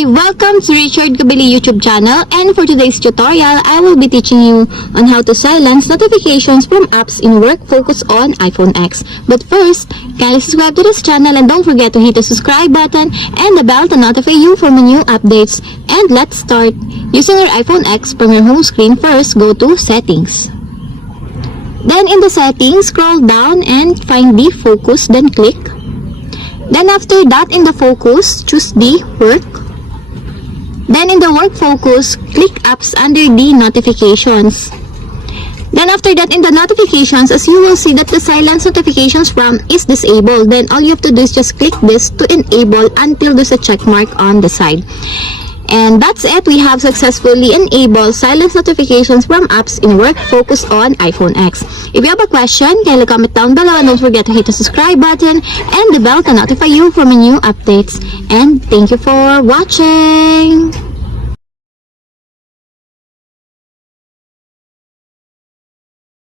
Hi! Welcome to Richard Cabile YouTube channel, and for today's tutorial, I will be teaching you on how to silence notifications from apps in work focus on iPhone X. But first, kindly subscribe to this channel and don't forget to hit the subscribe button and the bell to notify you for my new updates. And let's start. Using your iPhone X, from your home screen, first go to Settings. Then in the Settings, scroll down and find the Focus, then click. Then after that, in the Focus, choose the Work. Then in the Work Focus, click Apps under the Notifications. Then after that, in the Notifications, as you will see that the Silence Notifications from is disabled. Then all you have to do is just click this to enable until there's a check mark on the side. And that's it. We have successfully enabled silence notifications from apps in work focused on iPhone X. If you have a question, kindly comment down below and don't forget to hit the subscribe button and the bell to notify you for my new updates. And thank you for watching!